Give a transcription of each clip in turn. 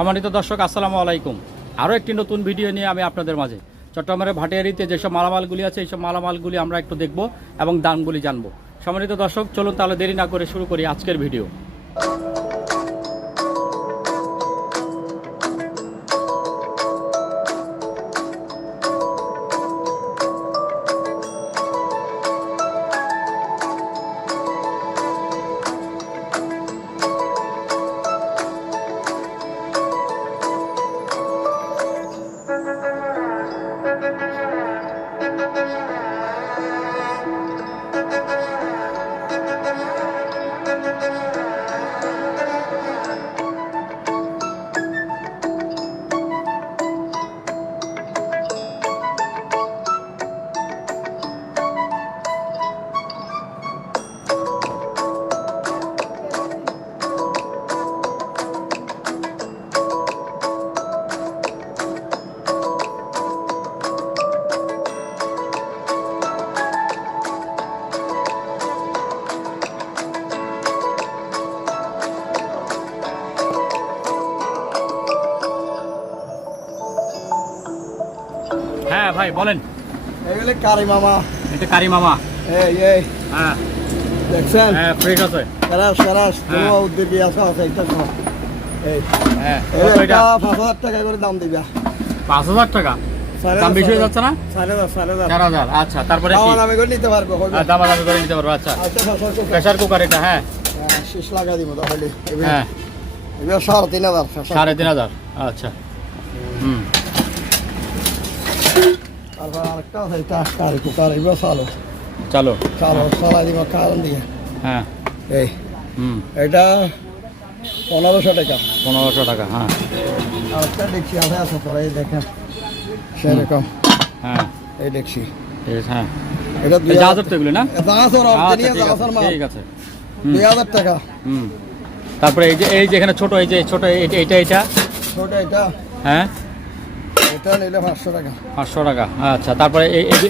সম্মানিত দর্শক আসসালামু আলাইকুম। আরও একটি নতুন ভিডিও নিয়ে আমি আপনাদের মাঝে চট্টগ্রামের ভাটিয়ারিতে যেসব মালামালগুলি আছে এইসব মালামালগুলি আমরা একটু দেখব এবং দামগুলি জানবো। সম্মানিত দর্শক চলুন তাহলে দেরি না করে শুরু করি আজকের ভিডিও। হ্যাঁ ভাই বলেন। এগুলো কারি মামা। এটা কারি মামা। এই হ্যাঁ দেখছেন? হ্যাঁ ফ্রেশ আছে। সারাস কোনো উদ্যোগী আছে এটা সব। এই হ্যাঁ এটা 5000 টাকা করে দাম দিবা। 5000 টাকা দাম বেশি হয়ে যাচ্ছে না? 4000। আচ্ছা তারপরে কি দাম আমি করে নিতে পারবো? দাম আমি করে নিতে পারবো। আচ্ছা প্রেসার কুকার এটা। হ্যাঁ শীষ লাগা দিব তাহলে। হ্যাঁ এগুলো 3500। 3500। আচ্ছা হুম। তারপর আরেকটা আছে এটা কারি কুকার। এগুলো চালো চালাই দিব কারণ দিয়ে। হ্যাঁ এই হুম এটা 1500 টাকা। 1500 টাকা। হ্যাঁ আরেকটা দেখছি আছে পরে দেখেন সেরকম। হ্যাঁ এই দেখছি হ্যাঁ এটা 2000 তো এগুলো না? ঠিক আছে 2000 টাকা। হুম তারপরে এই যে এখানে ছোট ছোট এটা ছোট এটা। হ্যাঁ এটা নিলে 500 টাকা। 500 টাকা। আচ্ছা তারপরে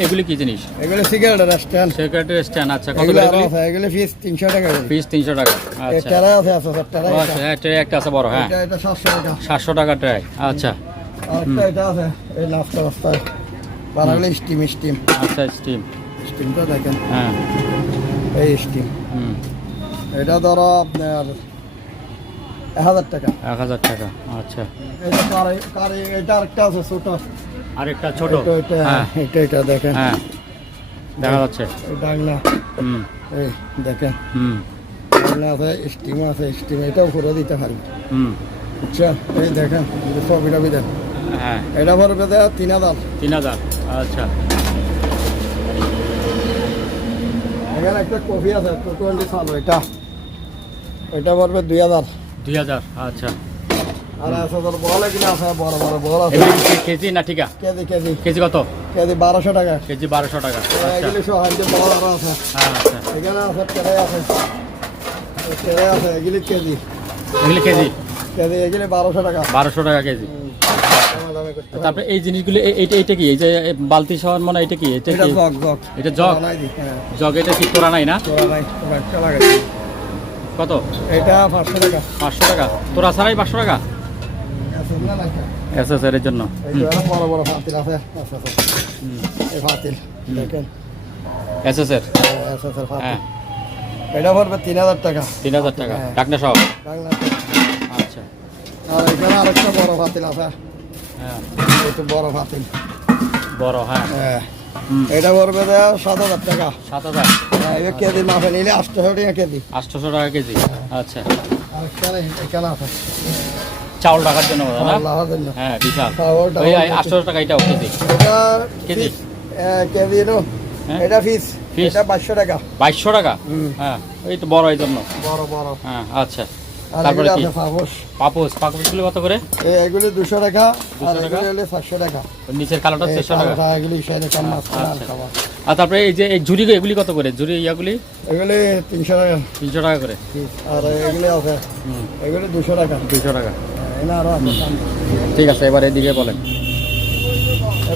এগুলি কি জিনিস? এগুলো সিগারেটের স্ট্যান্ড। সিগারেটের স্ট্যান্ড। আচ্ছা কত এগুলো করে? এগুলো ফিস 300 টাকা। পিস 300 টাকা। আচ্ছা এটা আছে এটা। আচ্ছা হ্যাঁ ট্রে একটা আছে বড়। হ্যাঁ এটা 700 টাকা। 700 টাকা ট্রে। আচ্ছা আরেকটা এটা আছে এই নাস্তা রাস্তায় বানালে স্টিম। আচ্ছা স্টিমটা দেখেন। হ্যাঁ এই স্টিম। হুম এটা ধরো আপনার 1000 টাকা। 1000 টাকা। আচ্ছা এটা কারি এটা আরেকটা আছে ছোট। আরেকটা ছোট। হ্যাঁ এটা দেখেন। হ্যাঁ দেখা যাচ্ছে। ডাংনা। হুম এই দেখেন হুম ডাংনা আছে স্টিম এটাও করে দিতে পারবে। হুম আচ্ছা এই দেখেন ছবিটা দেন। হ্যাঁ এটা পড়বে 3000। 3000। আচ্ছা এখানে একটা কফি আছে 20 চালু এটা পড়বে 2000। 2000। আচ্ছা আর আছে তোর বল এগুলো আছে বড় বল আছে। কেজি না ঠিকা? কেজি কত? কেজি 1200 টাকা। কেজি 1200 টাকা। আচ্ছা এগুলো সহ হাতে বল আরো আছে। আচ্ছা এখানে আছে তেরে আছে এগুলো কেজি এগুলি কেজি এগুলো 1200 টাকা। 1200 টাকা কেজি। তারপরে এই জিনিসগুলো এইটা কি? এই যে বালতি সহ মনে এটা কি? এটা কি? এটা জগ। এটা কি তোরা নাই না? কত? এটা 500 টাকা। 500 টাকা তোরা ছাড়াই 500 টাকা এসএসআর এর জন্য। বড় ফাতিল আছে। এই ফাতিল দেখেন এসএসআর। ফাতিল এটা পড়বে 3000 টাকা। 3000 টাকা ঢাকনা সহ। আচ্ছা আর এখানে আরেকটা বড় ফাতিল আছে। হ্যাঁ একটু বড় ফাতিল বড়। হ্যাঁ এটা পড়বে 7000 টাকা। 7000। এটা কেজি মাপে নিলে 800 টাকা কেজি। 800 টাকা কেজি। আচ্ছা আর এখানে আছে চাউল রাখার জন্য না? জন্য। হ্যাঁ বিশাল। চাউলটা ওই 800 টাকা এটাও কেজি। এটা কেজি কেজি নো। এটা ফিস এটা 2200 টাকা। 2200 টাকা। হ্যাঁ এই তো বড় এই জন্য বড়। হ্যাঁ আচ্ছা আর তারপরে কি? পাপোশগুলো কত করে? এগুলো 200 টাকা। আর এগুলো হলো 400 টাকা। নিচের কালোটা 400 টাকা। এগুলো ইশারে কম মাছ খাবার। আর তারপরে এই যে এই ঝুড়ি এগুলি কত করে? ঝুড়ি ইয়াগুলি এগুলো 300 টাকা। 300 টাকা করে। আর এগুলো আছে এগুলো 200 টাকা। 200 টাকা। এনা আরো আছে। ঠিক আছে এবার এদিকে বলেন।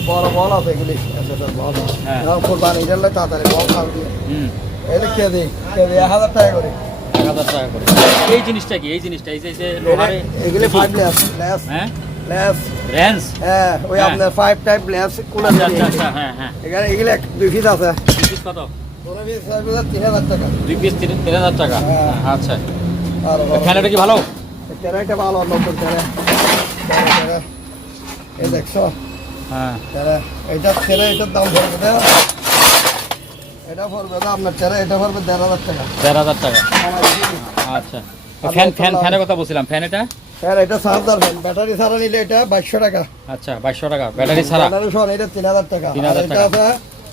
বড় বল আছে এগুলি আছে বল। হ্যাঁ কোরবানি দিলে তাড়াতাড়ি বল খাবে। হুম এগুলো কেজি 1000 টাকা করে। 1000 টাকা করে। এই জিনিসটা কি? এই জিনিসটা এই যে লোহারে এগুলি 5 লেস লেস হ্যাঁ লেস রেঞ্জ। হ্যাঁ ওই হ্যাঁ। আপনার 5 টাইপ লেস কুলার আচ্ছা আচ্ছা আচ্ছা, হ্যাঁ হ্যাঁ। এখানে এগুলি 2 পিস আছে পিস কত? 2 পিস 3000 টাকা 2 পিস 3000 টাকা। হ্যাঁ। আচ্ছা, আর ফ্যানটা কি ভালো? এটা ভালো নতুন তেরা এই দেখছো হ্যাঁ তেরা এটা তেরা এটার দাম পড়বে না এটা পড়বে না আপনার তেরা এটা পড়বে 1500 টাকা 1500 টাকা। আচ্ছা, ফ্যানের কথা বলছিলাম, ফ্যান এটা? স্যার এটা চার্জার ফ্যান ব্যাটারি ছাড়া নিলে এটা 2200 টাকা। আচ্ছা 2200 টাকা ব্যাটারি ছাড়া। ব্যাটারি সহ এটা 3000 টাকা। 3000 এটা টাকা। আছে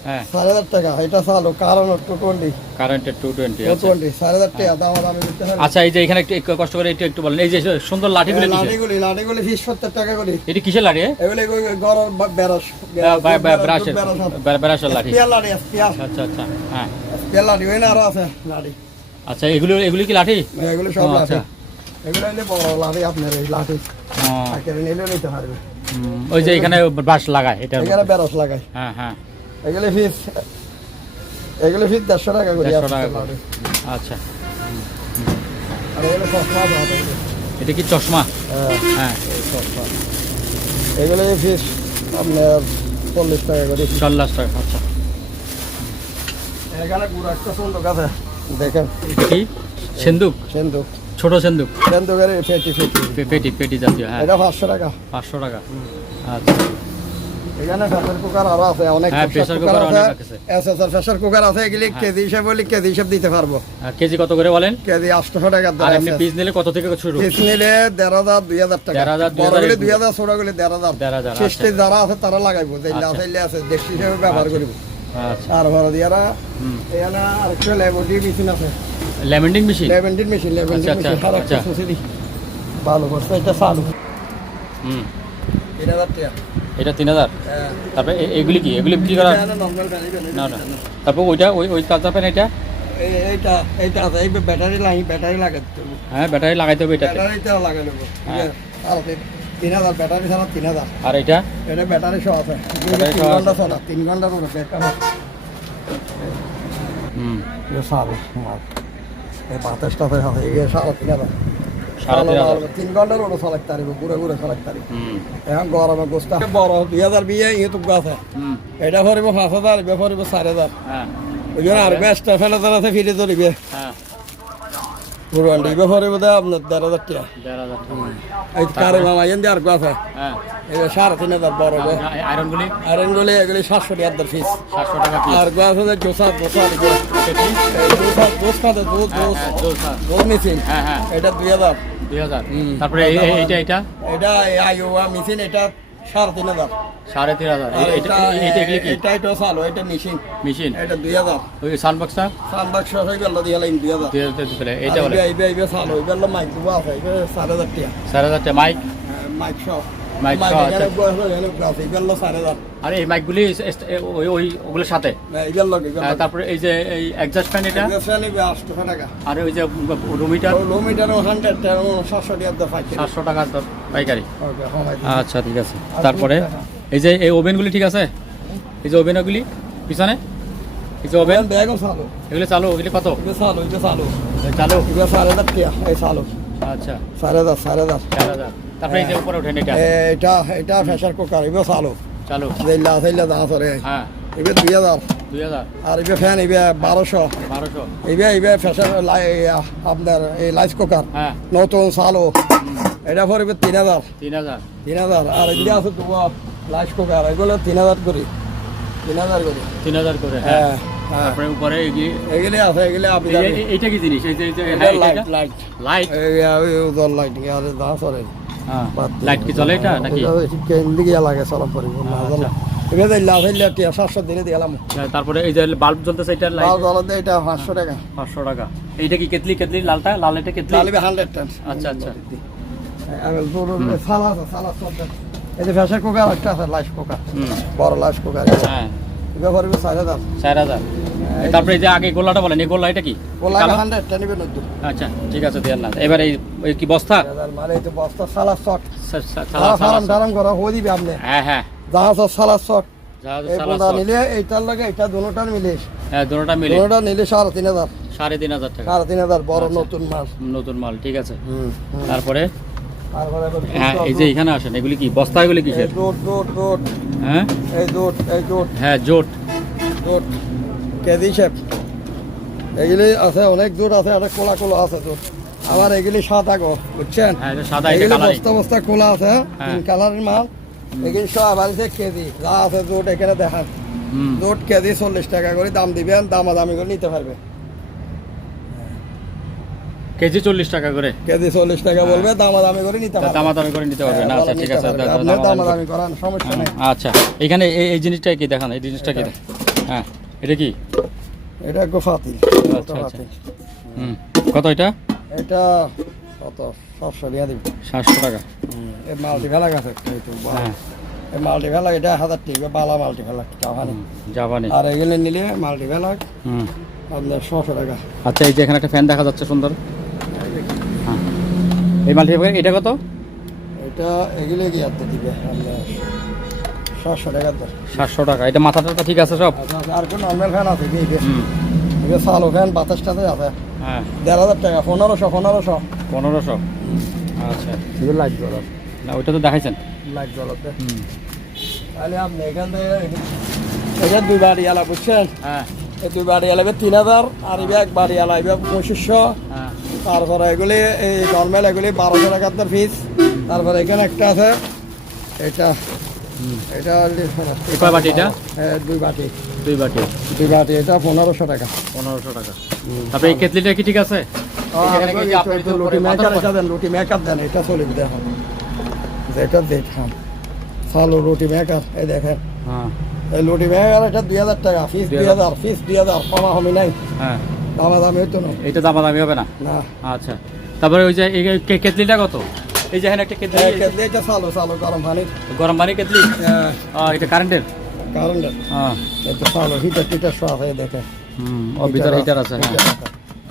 হ্যাঁ 4000 টাকা। এটা চালু কারণ 220 কারেন্টের 220। আচ্ছা 220 4000 টাকা দাম আমি দিতে হবে। আচ্ছা, এই যে এখানে একটু কষ্ট করে একটু বলেন, এই যে সুন্দর লাঠিগুলো কিসের? লাঠিগুলি 20-70 টাকা করে। এটা কিসের লাঠি? এগুলি গরম বেরস ব্রাশের লাঠি। স্পিয়ার লাঠি স্পিয়ার আচ্ছা আচ্ছা, হ্যাঁ স্পিয়ার লাঠি ওই না আরো আছে লাঠি। আচ্ছা, এগুলি কি লাঠি? এগুলো সব ও, লাঠি। আচ্ছা। এগুলো হইলে বড় লাঠি আপনার এই লাঠি ও, আকারে নিলে নিতে পারবে। ওই যে এখানে ব্রাশ লাগায় এটা। এখানে বেরস লাগাই। হ্যাঁ হ্যাঁ, এগুলো ফিস 150 টাকা করে 150 টাকা আছে করে। লাঠি। আচ্ছা, আর এগুলো চশমা আছে। এটা কি চশমা? হ্যাঁ হ্যাঁ এই চশমা। এগুলো ফিস আপনার 40 টাকা করে। 40 টাকা। আচ্ছা, এখানে গুড় একটা সুন্দর আছে দেখেন এটা কি? সিন্দুক? সিন্ধু ছোট সিন্দুক? সিন্ধুকের ফেটি ফেটি পেটি পেটি জাতীয়। হ্যাঁ এটা 500 টাকা। 500 টাকা। আচ্ছা, এখানে প্রেসার কুকার আরো আছে অনেক হ্যাঁ, প্রেসার pressure কুকার cooker অনেক আছে আছে। এসএসআর প্রেসার কুকার আছে এগুলি কেজি হিসাব বলি কেজি হিসাব দিতে পারবো। কেজি কত করে বলেন? কেজি 800 টাকা আর এমনি পিস নিলে কত থেকে শুরু? পিস নিলে 1500 2000 টাকা 1500, বড়গুলি 2000 2000 ছোটগুলি 1500 1500, সৃষ্টি যারা আছে তারা লাগাইবো যেগুলো আচ্ছা। আছে আছে দেশি হিসাবে ব্যবহার করিব। আচ্ছা, আর বড় দিয়ারা হুম। এখানে আরেকটা লেবুটি মেশিন আছে লেমেন্ডিং মেশিন? লেভেন্টিন মেশিন লেভেন্টিন আচ্ছা, মেশিন আচ্ছা, আর একটা ভালো করছে এটা চালু হুম। 3000 টাকা। এটা 3000। হ্যাঁ তারপরে এগুলি কি? এগুলি বিক্রি করা? নরমাল প্যানি না না, তারপর ওইটা ওই চার্জার ফ্যান এটা? এইটা এইটা আছে এই ব্যাটারি ব্যাটারি লাগাতে হবে। হ্যাঁ ব্যাটারি লাগাইতে হবে এটাতে। ব্যাটারিটা লাগাই নেবো হ্যাঁ। আর 3000 ব্যাটারি ছাড়া 3000 আর এটা? এটা ব্যাটারি সহ আছে ব্যাটারি 3 সহ ঘন্টা আছে। চলা 3 ঘন্টার উপরে হুম, এটা সারো মাল এই বাতাসটা তো আছে এই 3000 3,500। 3 ঘন্টার উপরে চালাতে পারবো ঘুরে ঘুরে চালাতে পারবো। হুম এখন গরমে গোস্তা বড় 2020 ইউটিউব আছে হুম, এটা ভরিব 5000 এটা ভরিব 4000 হ্যাঁ ওই জন্য আর বেস্টটা ফেলে আছে ফিরে ধরিবে হ্যাঁ, পুরোন দিবে ভরিব দে আপনার 1500 টাকা 1500 টাকা। এই কারে মামা এন দিয়ে আর আছে হ্যাঁ, এটা 3500 বড় গো আয়রনগুলি আর এগুলি এগুলি 700 টাকার পিস 700 টাকা পিস। আর গো আছে যে জোসা জোসা এটা কি? জোস খাতে জোস হ্যাঁ, জোস হ্যাঁ, জোসা। জোস মেশিন হ্যাঁ হ্যাঁ, এটা 2000 2000। হুম। তারপরে এইটা এটা আইওয়া মেশিন এটা 3500 3,500। আর এটা এগুলি কি? এটা এটা চালো এটা মেশিন মেশিন? এটা 2000 ওই সাউন্ডবক্সটা সানবাক্স হয়ে গেল দিয়ে লাইন 2000 এইটা বলে এইবে এইবে চালো এইবে মাইক দিব আছে এইবে 4000 টাকা 4,000 টাকা। মাইক? মাইক সব মাইক সহ আছে। এইবে 4000 আর এই মাইকগুলি ওই ওগুলোর সাথে? এইবে লগে তারপরে এই যে এই এক্সজস্ট ফ্যান এটা? এটা নিবে 800 টাকা আর ওই যে রুমিটার? কিলোমিটার 100 টাকা 700 টাকা দা পাইছে 700 টাকা পাইকারি। ওকে হয় আচ্ছা ঠিক আছে। তারপরে এই যে এই ওভেনগুলি ঠিক আছে? এই যে ওভেনগুলি পিছনে এই যে ওভেন ব্যাগও চালো এগুলি চালু? এগুলি কত এটা চালো চালু? এটা 4000 টাকা এই চালো আচ্ছা 4000 4,000। তারপরে এই যে উপরে ওঠেন এটা এটা এটা প্রেসার কুকার এটা চালো চালু? দেইলা দেইলা দাও সরে হ্যাঁ এটা 2000 2000। আর এটা ফ্যান এটা 1200 1200। এটা প্রেসার আপনার এই রাইস কুকার হ্যাঁ নতুন চালো এটা পড়বে 3000 3000। 3000 আর এটা আছে তো রাইস কুকার এগুলো 3000 করে 3000 করে 3000 করে। হ্যাঁ হ্যাঁ হ্যাঁ তারপরে উপরে এগুলি আছে এগুলি আপনি এইটা কি জিনিস? এই যে লাইট লাইট লাইট? এই উদর লাইট আর দাও সরে হ্যাঁ, লাইট কি চলে এটা নাকি? কেন্দ্রে গিয়া লাগে চলা পড়িব না আচ্ছা। এটা দিলা হইলে 700 দিনে দিলাম তারপরে এই যে বাল্ব জ্বলতেছে এটা লাইট? লাল জল এটা 500 টাকা 500 টাকা। এইটা কি কেতলি? কেতলি লালটা? লাল এটা কেতলি? লালবে 100 টাকা আচ্ছা আচ্ছা। আমি বড় সালা সালা সব এই যে প্রেসার কুকার একটা আছে রাইস কুকার হুম, বড় রাইস কুকার হ্যাঁ এটা পড়বে 4000 4000। তারপরে এই যে আগে গোলাটা বলেন, এই গোলা এটা কি? ওলা কালো? 100 টাকা নিবে নদ্দু আচ্ছা ঠিক আছে দেন না। এবার এই কি বস্তা? মানে এই তো বস্তা সালা শট সালা সালাম দারাম করা হই দিবে আপনি হ্যাঁ হ্যাঁ, জাহাজ সালা শট এই সালা পোলা নিলে এইটার লাগে এটা দুটোটার মিলে হ্যাঁ দুটোটা মিলে দুটোটা নিলে 3500 3,500 টাকা। 3,500 বড় আচ্ছা। নতুন মাল। নতুন মাল, ঠিক আছে। হুম, হুম। তারপরে তারপরে আবার হ্যাঁ, এই যে এখানে আসেন, এগুলি কি বস্তা, এগুলি কিসের? জোট হ্যাঁ এই জোট হ্যাঁ, জোট। কেজি শেপ এগুলি আছে, অনেক জোট আছে, একটা কোলা আছে জোট। আবার এগুলি সাদা গো, বুঝছেন? হ্যাঁ, এটা সাদা, এটা এগুলি কালারিং। বস্তা কোলা আছে, হ্যাঁ। 3 কালারের মাল। এগুলি সব আবার কেজি যা আছে জোট এখানে দেখান। হুম, জোট কেজি 40 টাকা করে দাম দিবেন, দামাদামি করে নিতে পারবে। কেজি 40 টাকা করে। কেজি 40 টাকা বলবে, দামাদামি করে নিতে পারবে। দামাদামি করে নিতে পারবেন। হ্যাঁ, আচ্ছা, বলে ঠিক নিতে আছে, পারবে। আপনি দামাদামি দামাদামি করান, সমস্যা নেই। আচ্ছা, এখানে এই জিনিসটা কি দেখান, এই জিনিসটা কি দেখান? হ্যাঁ, এটা কি? এটা গোফাতিল। আচ্ছা, আচ্ছা। হুম, কত এটা? এটা কত? 700 টাকা দিব। 700 টাকা। এই মাল্টি ভেলাক আছে এই তো বড়। হ্যাঁ, এই মাল্টি ভেলাক এটা 1000 টাকা, বালা মাল্টি ভেলাক জাপানি। জাপানি। আর এগুলো নিলে মাল্টি ভেলাক হুম, আপনার 600 টাকা। আচ্ছা, এই যে এখানে একটা ফ্যান দেখা যাচ্ছে সুন্দর। হ্যাঁ, এই মাল্টি এটা কত? এটা এগুলো কি আপনি দিবে আপনার 700 টাকা দাম। 700 টাকা। এটা মাথাটা ঠিক আছে সব? আচ্ছা, আর কোন নরমাল ফ্যান আছে কি? হুম, এটা চালু ফ্যান বাতাসটাতে আছে হ্যাঁ, 1,500 টাকা, 1500। 1500। আচ্ছা, এগুলো লাইট জ্বলার, না ওইটা তো দেখাইছেন। লাইট জ্বলাতে। হুম, তাহলে আপনি এখান থেকে এটা 2 বাড়ি আলা, বুঝছেন? হ্যাঁ, এই 2 বাড়ি আলাবে 3000, আর এবার 1 বাড়ি আলা এবার 2500। হ্যাঁ, তারপরে এগুলি এই নর্মাল এগুলি 1200 টাকা আপনার ফিস। তারপরে এখানে একটা আছে, এটা এটা কয় বাটি এটা? 2 বাটি। 2 বাটি। 2 বাটি এটা 1500 টাকা। 1500 টাকা। তারপরে এই কেটলিটা কি ঠিক আছে? এখানে কি যে আপনার এটা লুটি মেকার, এটা দেন, লুটি মেকার দেন, এটা চলে দেখুন, যেটা দেখান চালু রুটি মেকার। এই দেখেন হ্যাঁ, এই লুটি মেকার, এটা 2000 টাকা ফিস। 2000 ফিস 2000, কমা হমি নাই, হ্যাঁ, দামাদামি হইতো না। এটা দামাদামি হবে না? না, আচ্ছা, তারপরে ওই যে এই কেটলিটা কত? এই যে এখানে একটা কেটলি, কেটলি এটা চালু গরম পানি। গরম পানি কেটলি। এটা কারেন্টের? কারণ হ্যাঁ, এটা চালু হিটার সহ আছে, দেখেন। হুম, ও ভিতরে হিটার আছে।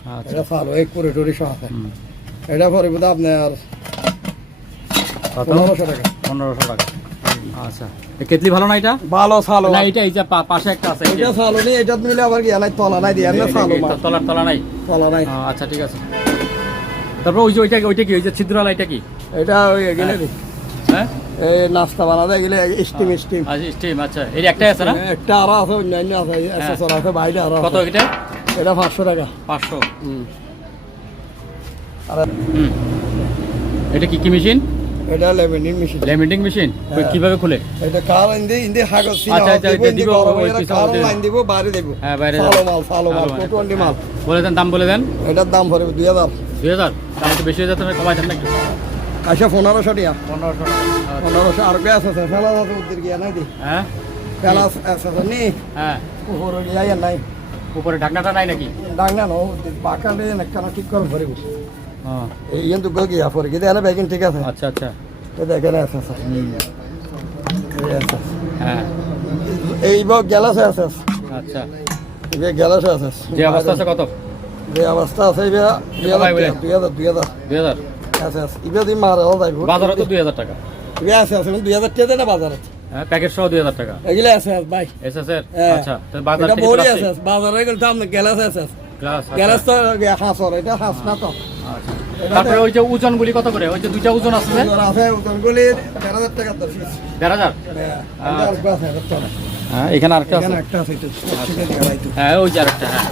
হ্যাঁ, আচ্ছা, এটা চালু এক পুরি টুরি সহ আছে। হুম। এটা পরে বোধ আপনার কত? 1500 টাকা। 1500 টাকা। আচ্ছা, এই কেটলি ভালো না এটা? ভালো চালু না, এটা এই যে পাশে একটা আছে, এই যে। এটা চালু নেই, এটা নিলে আবার কি নাই, তলা নাই দিয়ে না, চালু মাল তলা নাই? তলা নাই। আচ্ছা, ঠিক আছে। তারপর ওই যে ওইটা কি, ওই যে ছিদ্রওয়ালা, এটা কি? এটা ওই গেলে হ্যাঁ, এই নাস্তা বানাতে গেলে স্টিম আচ্ছা, স্টিম। আচ্ছা, এই একটাই আছে না? একটা আরো আছে, অন্যান্য আছে, এসএসআর আছে, বাইরে আরো কত আছে। এটা? এটা 500 টাকা। 500। আর হুম, এটা কি মেশিন? এটা লেমিনেটিং মেশিন। Laminating machine. কিভাবে খুলে? এটা কার ইন্দি হাগজ সিনা। আচ্ছা, আচ্ছা, এটা দিব, ওই পিছনে কার দিব। লাইন দিব, বাইরে দেব। হ্যাঁ, বাইরে ভালো যাবে। মাল, ভালো মাল, কোটন্ডি মাল। বলে দেন, দাম বলে দেন। এটার দাম পড়বে 2000। 2000? দাম একটু বেশি হয়ে যাচ্ছে না, কমাই দেন না একটু। আচ্ছা 1500 টাকা। 1500 টাকা। 1500 আর গ্যাস আছে, ফেলা আছে উদ্দির গিয়া নাই দি। হ্যাঁ, ফেলা আছে নি, হ্যাঁ, উপরে গিয়া নাই। উপরে ঢাকনাটা নাই নাকি? ডাংনা নো, বাকালে একটা ঠিক করে ভরে বসে। হ্যাঁ, এই কিন্তু গিয়া পরে গিয়ে না ব্যাগিং ঠিক আছে। আচ্ছা, আচ্ছা। তো দেখেন আছে স্যার। এই আছে। হ্যাঁ, এই বক গ্যালাস আছে। আচ্ছা। এই গ্যালাস আছে। যে অবস্থা আছে কত? যে অবস্থা আছে এই 2000 2000? আছে। ইবে দি মার হল যাইব। বাজারে তো 2000 টাকা। ইবে আছে 2000 টাকা না বাজারে। হ্যাঁ, প্যাকেট সহ 2000 টাকা। এগুলা আছে ভাই। এসএসআর? হ্যাঁ। আচ্ছা, তো বাজার এটা থেকে বড়ি প্লাস্টিক? আছে, বাজারে গেলে দাম গ্যালাস আছে। গ্লাস? গ্যালাস তো হাঁসর, এটা হাঁস না তো। আচ্ছা। তারপরে ওই যে ওজনগুলি কত করে? ওই যে দুইটা ওজন আছে যে? ওজন আছে, ওজনগুলি 1,500 টাকা দর ফিস। 1500? এটা আরেকটা আছে, এটা তো না। হ্যাঁ, এখানে আরেকটা আছে। এখানে একটা আছে, এটা ঠিক আছে ভাই তো। হ্যাঁ, ওই যে আরেকটা। হ্যাঁ,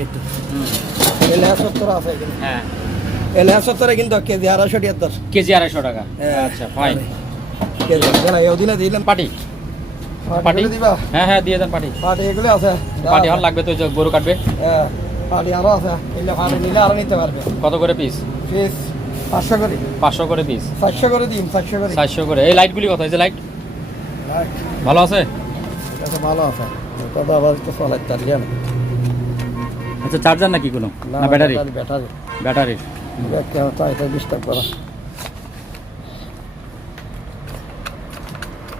এই তো। হুম, এলে 70 আছে এখানে। হ্যাঁ, এলে 70 কিন্তু কেজি 250 টাকা দর। কেজি 250 টাকা। হ্যাঁ। আচ্ছা, ফাইন। কেজি জানা এই দিনে দিলাম। পাটি? পাটি দিবা? হ্যাঁ, হ্যাঁ, দিয়ে দেন পাটি। পাটি এগুলো আছে। পাটি হল লাগবে তো, ওই যে গরু কাটবে। হ্যাঁ, পাটি আরো আছে। এলে পাটি নিলে আরো নিতে পারবে। কত করে পিস? ফিস 500 করে। 500 করে পিস? 400 করে দিন, 400 করে। 400 করে। এই লাইটগুলি কত? এই যে লাইট ভালো আছে? এটা তো ভালো আছে। কত আবার তো ফলাইতে পারি না। আচ্ছা, চার্জার নাকি কোনো? না ব্যাটারি? ব্যাটারি। ব্যাটারি। ব্যাটারি তো এটা ডিস্টার্ব করা।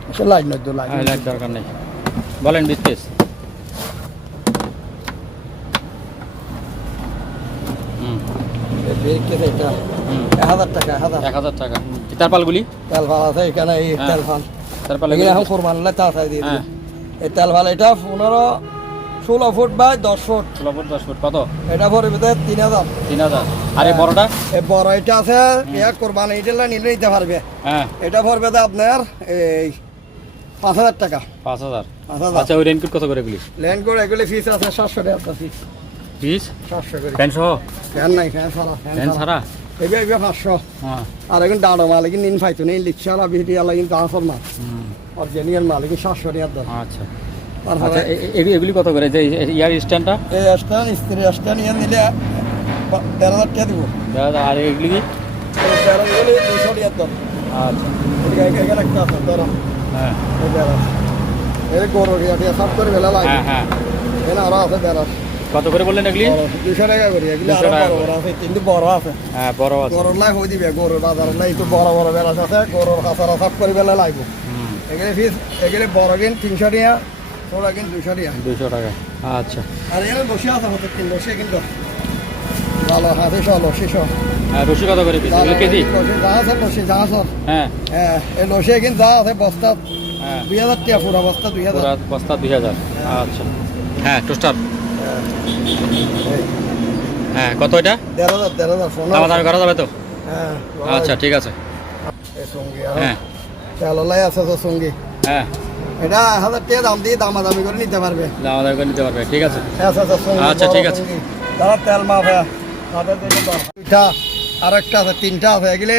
আচ্ছা লাইট না তো লাইট। হ্যাঁ, লাইট দরকার নেই। বলেন বিস্তেস। হুম, দেখতে এটা হুম, 1000 টাকা, 1000। 1000 টাকা। তারপালগুলি? তেল ভাল আছে এখানে, এই হ্যাঁ। তেল ভাল। তারপাল এগুলো এখন কোরবান হলে তা চাই দিয়ে দিই। হ্যাঁ, এই তেল ভাল, এটা 15 16 foot by 10 foot. 16 foot 10 foot কত? এটা পড়বে 3000। 3000। আর এই বড়টা? এই বড় এটা আছে কোরবানি এটা নিলে নিতে পারবে। হ্যাঁ, এটা পড়বে আপনার এই 5000 টাকা। 5000। 5000। আচ্ছা, ওই রেনকোট কত করে এগুলি? ল্যান্ড করে এগুলি ফিস আছে 700 টাকা ফিস। পিস 700 করে। প্যান্ট সহ? ফ্যান নাই, ফ্যান ছাড়া। প্যান্ট ছাড়া? এবে 500। হ্যাঁ। আর এখন দাঁড়ো মাল কিন্তু নিন পাইতো নেই লিখছালা বিটি আলা কিন্তু আসল মাল। হুম, অরিজিনাল মাল কিন্তু 700 টাকা দাম। আচ্ছা। তারপরে আচ্ছা, এগুলি কত করে? যে ইয়ার স্ট্যান্ডটা? এই স্ট্যান্ড স্ত্রী স্ট্যান্ড নিয়ে নিলে 13,000 টাকা দিব। আর এগুলি কি? এই 13,000 200 টাকা দাম। আচ্ছা। এখানে একটা আছে ধরো। হ্যাঁ এই বেরাস। এই গরু রিয়া সব করে বেলা লাগে। হ্যাঁ হ্যাঁ। এখানে আরো আছে বেরাস। কত করে বললেন এগুলি? 200 টাকা করে। এগুলো 200 আরো টাকা বড় বড় আছে কিন্তু বড় আছে। হ্যাঁ, বড় আছে। গরুর লাই হয়ে দিবে গরুর বাজার লাই তো বড় বড় বেলাস আছে গরুর কাছারা সব করে বেলা লাগবে। হুম, এখানে ফিস এখানে বড় কিন 300 টাকা ছোট কিন 200 টাকা। 200 টাকা। আচ্ছা। আর এখানে বসে আছে হতে কিন বসে কিন্তু ভালো হাতে সব লসি সব হ্যাঁ, রসি কত করে পিস? এগুলো কেজি? লসি যা আছে লসি যা আছে হ্যাঁ হ্যাঁ এই লসি কিন্তু যা আছে বস্তা হ্যাঁ, 2000 টাকা পুরো বস্তা 2000। পুরা বস্তা 2000। আচ্ছা। হ্যাঁ, টোস্টার। হ্যাঁ, কত এটা? 13,000 ফোন দাম করা যাবে তো? হ্যাঁ আচ্ছা, ঠিক আছে। এই সঙ্গী হ্যাঁ তেলাই আছে তো সঙ্গী হ্যাঁ, এটা 1000 টাকা দাম দিয়ে দামাদামি করে নিতে পারবে। দাম আদায় করে নিতে পারবে, ঠিক আছে। আচ্ছা ঠিক আছে। তারা তেল মাফে তাদের জন্য দুইটা আর একটা আছে 3টা আছে এগুলি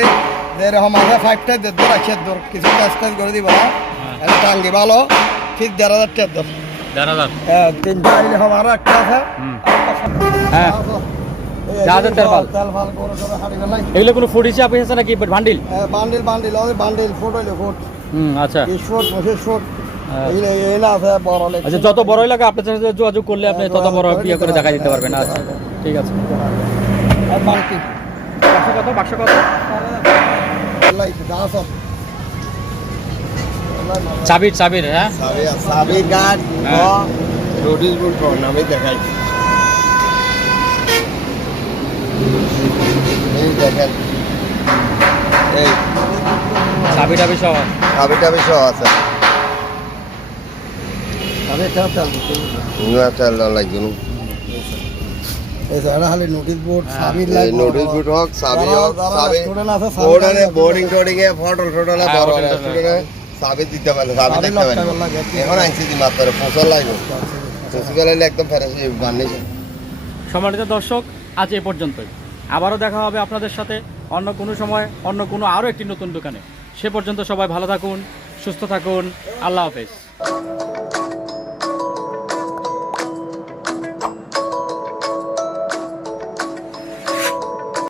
যেরকম আছে 5টা দূর আছে দূর কিছু কাজ করে দিব এটা টাঙ্গি ভালো ঠিক 1,500 টাকা দর। 1,500। হ্যাঁ 3টা এরকম আর একটা আছে। হুম। হ্যাঁ, যা আছে তেল ভাল করে করে হাড়ি গলাই এগুলো কোনো ফুড হিসাবে আছে নাকি বান্ডিল? বান্ডিল বান্ডিল ওই বান্ডিল ফুট হইলো ফুট হুম, আচ্ছা। 20 ফুট 25 ফুট হ্যাঁ। এগুলো এগুলো আছে বড় লেগ। আচ্ছা, যত বড়ই লাগে আপনার সাথে যোগাযোগ করলে আপনি তত বড় ইয়ে করে দেখা দিতে পারবেন। আচ্ছা, ঠিক আছে। আর বালতি বাক্স কত? লাই যা সব চাবির হ্যাঁ। সাবি গার্ড হ্যাঁ। নোটিশ বোর্ড নামে দেখাই এই দেখেন এই চাবি সহ? চাবি সহ আছে। আরে এটা তেল নয়া তেল লাগবে এই জায়গা খালি নোটিশ বোর্ড সাবি এই লাগবে নোটিশ বোর্ড হোক চাবি হোক চাবি স্টুডেন্ট আছে বোর্ডে বোর্ডিং টোডিং এ ফটল ফটলে হ্যাঁ, বড় হোটেল স্টুডেন্টে চাবি দিতে পারলে চাবি চাবি দেখতে লক পারলে লাগে এখন আইছি দি মাত্র ফসল লাগবে ফসল একদম ফেরেশ বানিয়েছে। সম্মানিত দর্শক, আজ এ পর্যন্তই। আবারও দেখা হবে আপনাদের সাথে অন্য কোনো সময় অন্য কোনো আরও একটি নতুন দোকানে। সে পর্যন্ত সবাই ভালো থাকুন, সুস্থ থাকুন। আল্লাহ হাফেজ।